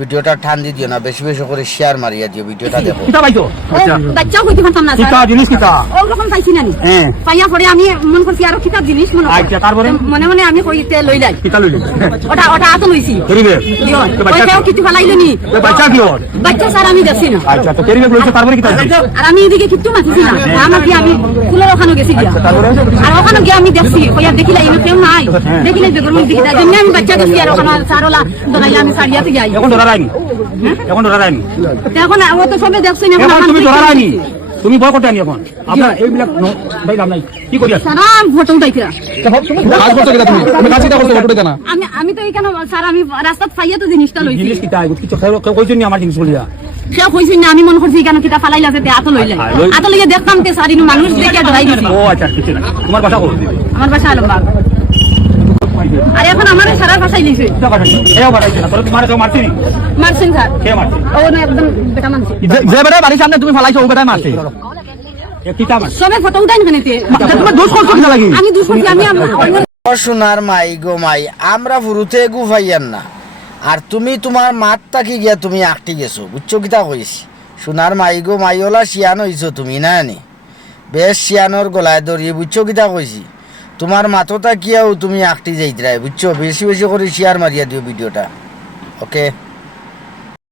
ভিডিওটা টান দি দিও না, বেশি বেশি করে শেয়ার মারিয়া দিও, ভিডিওটা দেখো। কিতা পাইছো? আচ্ছা বাচ্চা কইতে পারতাম না কিতা জিনিস কিতা? ওই রকম পাইছি না নি। হ্যাঁ পাইয়া পরে আমি মন করছি আরো কিতা জিনিস মনে হয়। আচ্ছা তারপরে মনে মনে আমি কইতে লইলাই কিতা লইলি? ওটা ওটা আতো লইছি করিবে দিও তো বাচ্চা ওইটাও কিছু ফলাইলো নি। তো বাচ্চা কি ওর? বাচ্চা স্যার আমি দেখছি না। আচ্ছা তো করিবে লইছো তারপরে কিতা? আর আমি এদিকে কিচ্ছু মাছিছি না, আমাকে আমি ফুলের ওখানে গেছি গিয়া। তারপরে আর ওখানে গিয়ে আমি দেখছি কইয়া দেখিলা ইনো কেউ নাই, দেখিলে বেগর মধ্যে দেখি তাই আমি বাচ্চা দেখছি আর ওখানে সারলা দরাইলা আমি সারিয়াতে যাই। এখন ধরা রাইনি, এখন ধরা রাইনি, এখন ও তো সবে দেখছি না। এখন তুমি ধরা রাইনি, তুমি ভয় করতে আনি এখন আপনার এইবিলাক ভাই লাভ নাই। কি করি আছো? সারাম ফটো উঠাইছিলা তুমি কাজ করছো কিটা? তুমি কাজ কিটা করছো? ফটো দেনা আমি তো এখানে স্যার আমি রাস্তাত ফাইয়া তো জিনিসটা লইছি। জিনিস কিটা কিছু কইছো নি আমার জিনিস বলিয়া? সে কইছি না, আমি মন করছি কেন কিটা ফালাইলা যে আতো লইলাই, আতো লইয়া দেখতাম তে স্যার ইনু মানুষ দেখে ডরাই দিছি। ও আচ্ছা কিছু না, তোমার ভাষা বলো। আমার বাসা আলমবাগ। আর এখন আমার সারা ভাষাই লিখছে। এও বাড়াইছে না, তোরে তোমার কেউ মারছে নি? মারছেন স্যার, কে মারছে? ও না একদম বেটা মানছে। যে বেটা বাড়ির সামনে তুমি ফালাইছো ও বেটাই মারছে। এ কিটা মারছে? সবে ফটো উঠাই নিতে তোমার দোষ করছো কিটা লাগি? আমি দুশ করছি, আমি ও সোনার মাই গো মাই, আমরা ফুরুতে গুফাইয়ান না, আর তুমি তোমার মাত তাকি গিয়া তুমি আঁকটি গেছো, বুঝছো কিতা কইছি? সোনার মাই গো মাই ওলা শিয়ান হইছো তুমি না নি, বেশ শিয়ানোর গলায় দড়িয়ে, বুঝছো কিতা কইছি? তোমার মাথা কিয়াও তুমি আঁকটি যাইতরাই, বুঝছো? বেশি বেশি করে শেয়ার মারিয়া দিও ভিডিওটা, ওকে?